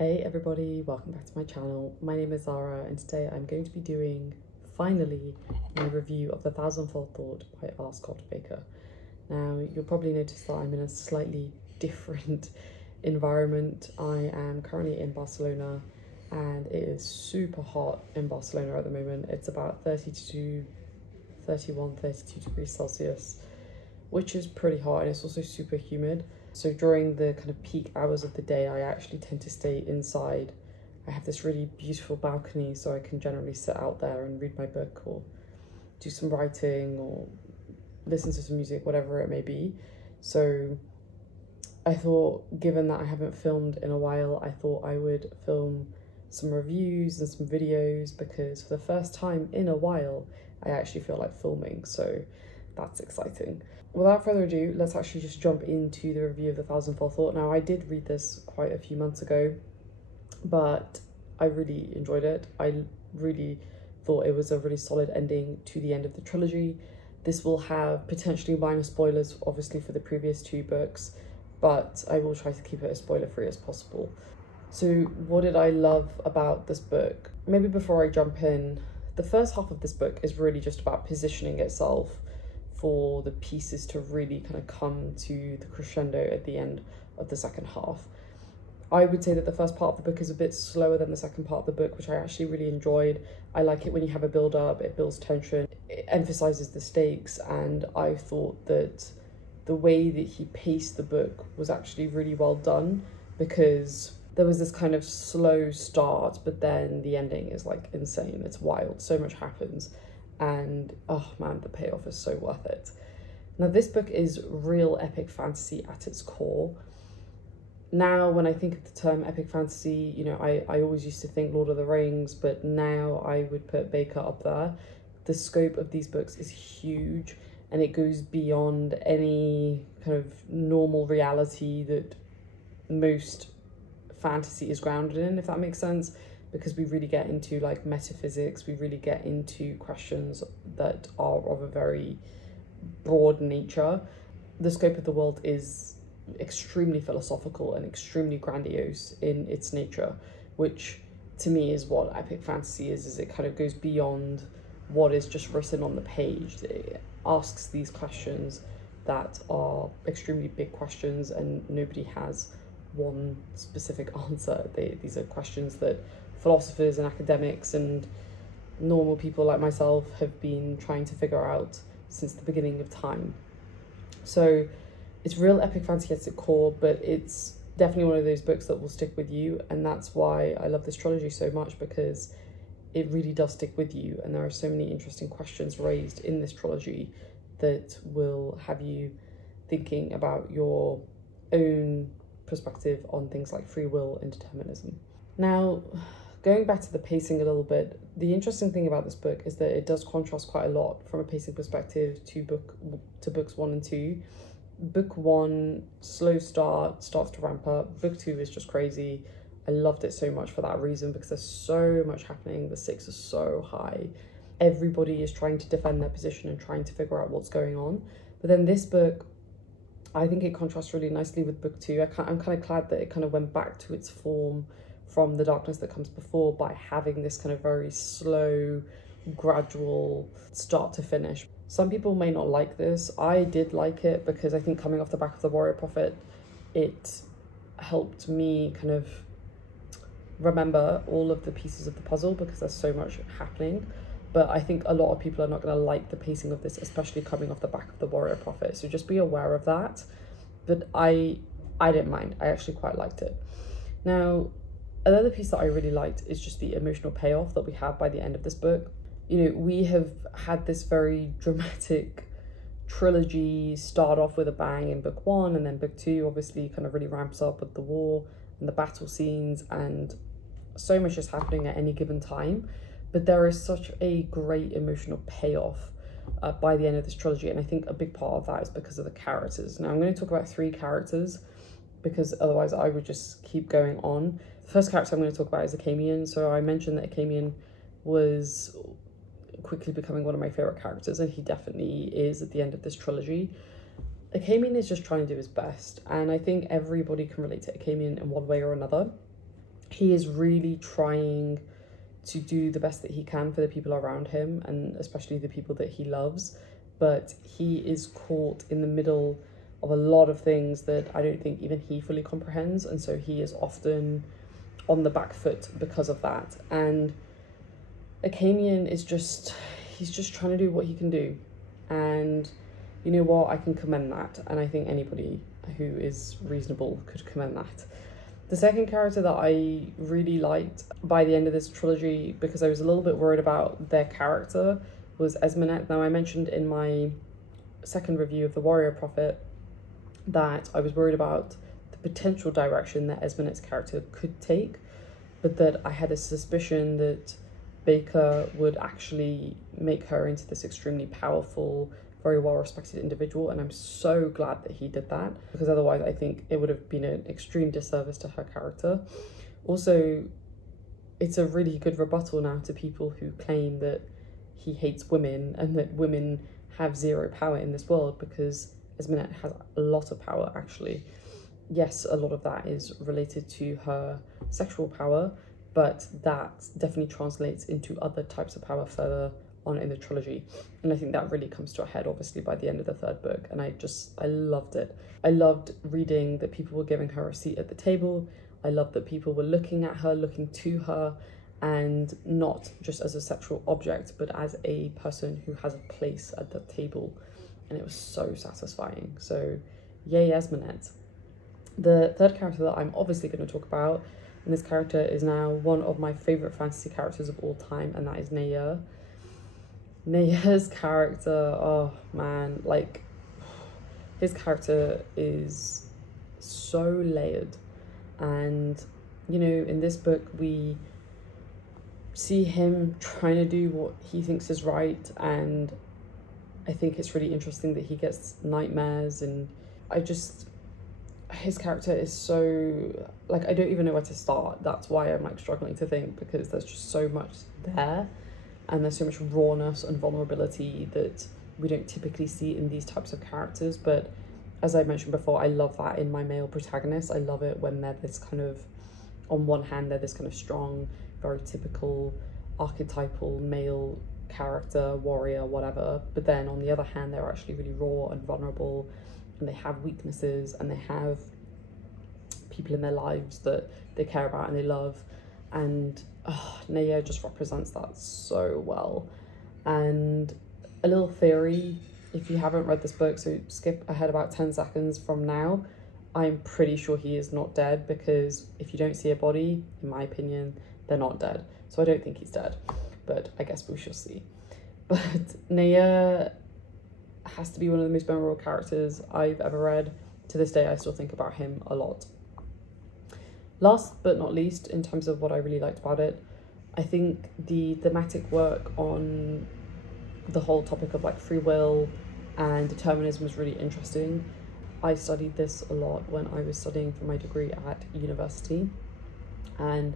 Hey everybody, welcome back to my channel. My name is Zara and today I'm going to be doing, finally, my review of The Thousandfold Thought by R Scott Bakker. Now, you'll probably notice that I'm in a slightly different environment. I am currently in Barcelona and it is super hot in Barcelona at the moment. It's about 32 degrees Celsius, which is pretty hot, and it's also super humid. So during the kind of peak hours of the day, I actually tend to stay inside. I have this really beautiful balcony, so I can generally sit out there and read my book or do some writing or listen to some music, whatever it may be. So I thought, given that I haven't filmed in a while, I thought I would film some reviews and some videos, because for the first time in a while, I actually feel like filming, so that's exciting. Without further ado, let's actually just jump into the review of The Thousandfold Thought. Now, I did read this quite a few months ago, but I really enjoyed it. I really thought it was a really solid ending to the end of the trilogy. This will have potentially minor spoilers, obviously, for the previous two books, but I will try to keep it as spoiler-free as possible. So what did I love about this book? Maybe before I jump in, the first half of this book is really just about positioning itself for the pieces to really kind of come to the crescendo at the end of the second half. I would say that the first part of the book is a bit slower than the second part of the book, which I actually really enjoyed. I like it when you have a build-up, it builds tension, it emphasizes the stakes, and I thought that the way that he paced the book was actually really well done, because there was this kind of slow start, but then the ending is like insane. It's wild, so much happens. And oh man, the payoff is so worth it. Now, this book is real epic fantasy at its core. Now, when I think of the term epic fantasy, you know, I always used to think Lord of the Rings, but now I would put Bakker up there. The scope of these books is huge, and it goes beyond any kind of normal reality that most fantasy is grounded in, if that makes sense. Because we really get into like metaphysics, we really get into questions that are of a very broad nature. The scope of the world is extremely philosophical and extremely grandiose in its nature, which to me is what epic fantasy is it kind of goes beyond what is just written on the page. It asks these questions that are extremely big questions, and nobody has one specific answer. These are questions that philosophers and academics and normal people like myself have been trying to figure out since the beginning of time. So it's real epic fantasy at its core, but it's definitely one of those books that will stick with you, and that's why I love this trilogy so much, because it really does stick with you, and there are so many interesting questions raised in this trilogy that will have you thinking about your own perspective on things like free will and determinism. Now, going back to the pacing a little bit, the interesting thing about this book is that it does contrast quite a lot from a pacing perspective to books 1 and 2. Book 1, slow start, starts to ramp up. Book 2 is just crazy. I loved it so much for that reason, because there's so much happening. The stakes are so high. Everybody is trying to defend their position and trying to figure out what's going on. But then this book, I think it contrasts really nicely with book 2. I'm kind of glad that it kind of went back to its form from The Darkness That Comes Before by having this kind of very slow, gradual start to finish. Some people may not like this. I did like it, because I think coming off the back of The Warrior Prophet, it helped me kind of remember all of the pieces of the puzzle, because there's so much happening. But I think a lot of people are not going to like the pacing of this, especially coming off the back of The Warrior Prophet. So just be aware of that. But I didn't mind. I actually quite liked it. Now, another piece that I really liked is just the emotional payoff that we have by the end of this book. You know, we have had this very dramatic trilogy start off with a bang in book 1, and then book 2 obviously kind of really ramps up with the war and the battle scenes, and so much is happening at any given time. But there is such a great emotional payoff by the end of this trilogy, and I think a big part of that is because of the characters. Now, I'm going to talk about 3 characters, because otherwise I would just keep going on. The first character I'm going to talk about is Akamian. So I mentioned that Akamian was quickly becoming one of my favourite characters, and he definitely is at the end of this trilogy. Akamian is just trying to do his best, and I think everybody can relate to Akamian in one way or another. he is really trying to do the best that he can for the people around him, and especially the people that he loves, but he is caught in the middle of a lot of things that I don't think even he fully comprehends, and so he is often on the back foot because of that. And Akamian is he's just trying to do what he can do, and you know what, I can commend that, and I think anybody who is reasonable could commend that. The second character that I really liked by the end of this trilogy, because I was a little bit worried about their character, was Esmenet. Now, I mentioned in my second review of The Warrior Prophet that I was worried about the potential direction that Esmenet's character could take, but that I had a suspicion that Bakker would actually make her into this extremely powerful, very well-respected individual, and I'm so glad that he did that, because otherwise I think it would have been an extreme disservice to her character. Also, it's a really good rebuttal now to people who claim that he hates women and that women have zero power in this world, because Esmenet has a lot of power, actually. Yes, a lot of that is related to her sexual power, but that definitely translates into other types of power further on in the trilogy, and I think that really comes to a head obviously by the end of the third book, and I loved it. I loved reading that people were giving her a seat at the table. I loved that people were looking at her, looking to her, and not just as a sexual object, but as a person who has a place at the table, and it was so satisfying. So yay, Esmenet. The third character that I'm obviously going to talk about, and this character is now one of my favourite fantasy characters of all time, and that is Naya. Naya's character, oh man, like, his character is so layered, and you know, in this book we see him trying to do what he thinks is right, and I think it's really interesting that he gets nightmares, and his character is so, like, I don't even know where to start. That's why I'm like struggling to think, because there's just so much there, and there's so much rawness and vulnerability that we don't typically see in these types of characters. But as I mentioned before, I love that in my male protagonists. I love it when they're this kind of, on one hand, they're this kind of strong, very typical, archetypal male character, warrior, whatever. But then on the other hand, they're actually really raw and vulnerable, and they have weaknesses, and they have people in their lives that they care about and they love. And Naya just represents that so well. And a little theory, if you haven't read this book, so skip ahead about 10 seconds from now, I'm pretty sure he is not dead, because if you don't see a body, in my opinion, they're not dead. So I don't think he's dead, but I guess we shall see. But Naya has to be one of the most memorable characters I've ever read. To this day, I still think about him a lot. Last but not least, in terms of what I really liked about it, I think the thematic work on the whole topic of like free will and determinism was really interesting. I studied this a lot when I was studying for my degree at university, and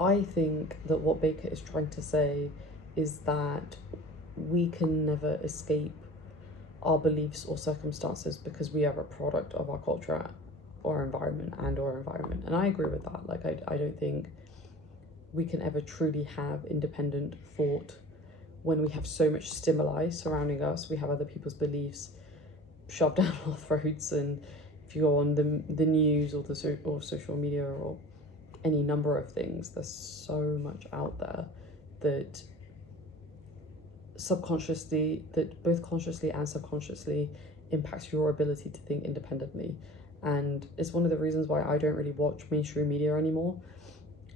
I think that what Bakker is trying to say is that we can never escape our beliefs or circumstances, because we are a product of our culture or environment. And I agree with that. Like, I don't think we can ever truly have independent thought when we have so much stimuli surrounding us. We have other people's beliefs shoved down our throats, and if you go on the news or or social media or any number of things, there's so much out there that both consciously and subconsciously impacts your ability to think independently. And it's one of the reasons why I don't really watch mainstream media anymore.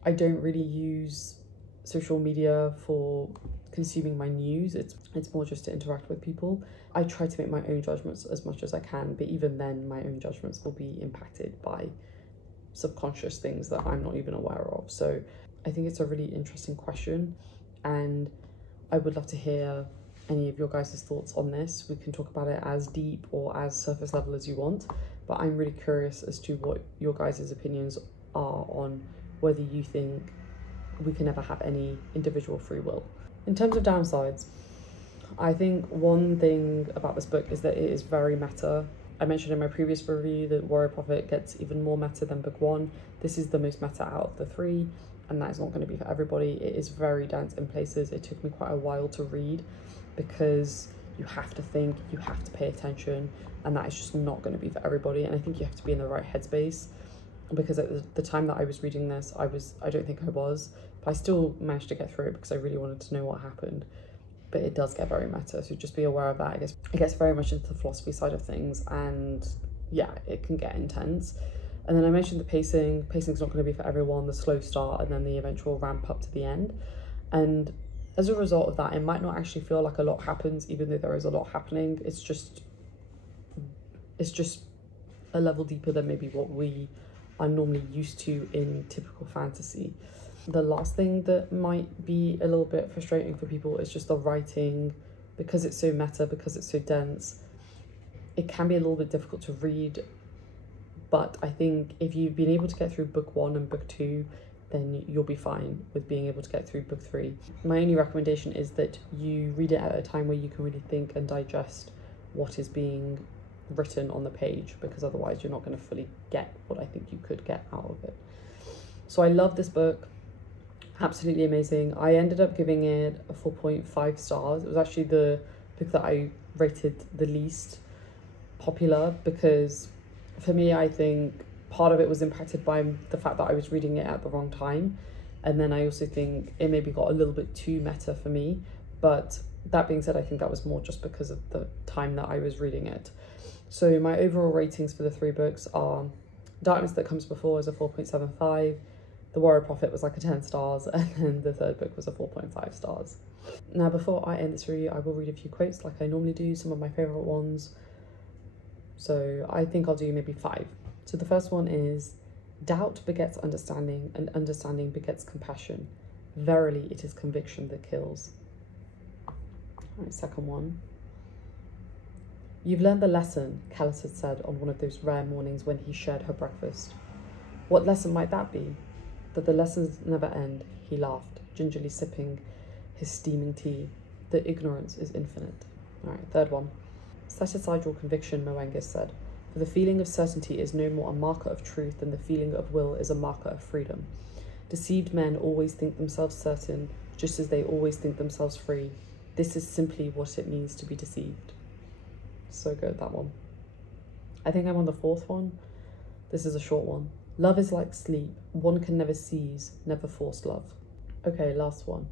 I don't really use social media for consuming my news. It's more just to interact with people. I try to make my own judgments as much as I can, but even then my own judgments will be impacted by subconscious things that I'm not even aware of. So I think it's a really interesting question, and I would love to hear any of your guys' thoughts on this. We can talk about it as deep or as surface level as you want, but I'm really curious as to what your guys' opinions are on whether you think we can ever have any individual free will. In terms of downsides, I think one thing about this book is that it is very meta. I mentioned in my previous review that Warrior Prophet gets even more meta than book one. This is the most meta out of the three, and that is not going to be for everybody. It is very dense in places. It took me quite a while to read because you have to think, you have to pay attention, and that is just not going to be for everybody. And I think you have to be in the right headspace, because at the time that I was reading this, I don't think I was, but I still managed to get through it because I really wanted to know what happened. But it does get very meta, so just be aware of that. I guess it gets very much into the philosophy side of things, and yeah, it can get intense. And then I mentioned the pacing. Pacing's not going to be for everyone, the slow start and then the eventual ramp up to the end. And as a result of that, it might not actually feel like a lot happens, even though there is a lot happening. It's just a level deeper than maybe what we are normally used to in typical fantasy. The last thing that might be a little bit frustrating for people is just the writing. Because it's so meta, because it's so dense, it can be a little bit difficult to read. But I think if you've been able to get through book one and book two, then you'll be fine with being able to get through book three. My only recommendation is that you read it at a time where you can really think and digest what is being written on the page, because otherwise you're not going to fully get what I think you could get out of it. So I love this book. Absolutely amazing. I ended up giving it a 4.5 stars. It was actually the book that I rated the least popular, because for me, I think part of it was impacted by the fact that I was reading it at the wrong time. And then I also think it maybe got a little bit too meta for me. But that being said, I think that was more just because of the time that I was reading it. So my overall ratings for the three books are Darkness That Comes Before is a 4.75. The Warrior Prophet was like a 10 stars, and then the third book was a 4.5 stars. Now, before I end this review, I will read a few quotes like I normally do, some of my favourite ones. So I think I'll do maybe 5. So the first one is, doubt begets understanding, and understanding begets compassion. Verily, it is conviction that kills. All right, second one. You've learned the lesson, Callus had said on one of those rare mornings when he shared her breakfast. What lesson might that be? That the lessons never end, he laughed, gingerly sipping his steaming tea. That ignorance is infinite. All right, third one. Set aside your conviction, Moengus said, for the feeling of certainty is no more a marker of truth than the feeling of will is a marker of freedom. Deceived men always think themselves certain, just as they always think themselves free. This is simply what it means to be deceived. So good, that one. I think I'm on the fourth one. This is a short one. Love is like sleep. One can never seize, never force love. Okay, last one.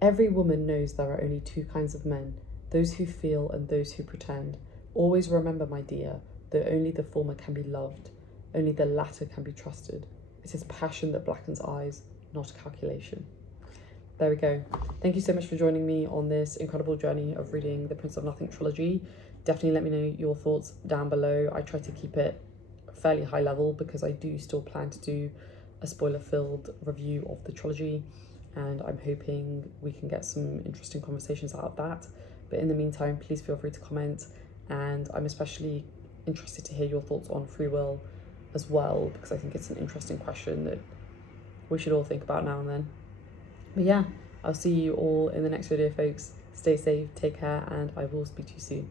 Every woman knows there are only two kinds of men, those who feel and those who pretend. Always remember, my dear, that only the former can be loved, only the latter can be trusted. It is passion that blackens eyes, not calculation. There we go. Thank you so much for joining me on this incredible journey of reading the Prince of Nothing trilogy. Definitely let me know your thoughts down below. I try to keep it fairly high level because I do still plan to do a spoiler-filled review of the trilogy, and I'm hoping we can get some interesting conversations out of that. But in the meantime, please feel free to comment, and I'm especially interested to hear your thoughts on free will as well, because I think it's an interesting question that we should all think about now and then. But yeah, I'll see you all in the next video, folks. Stay safe, take care, and I will speak to you soon.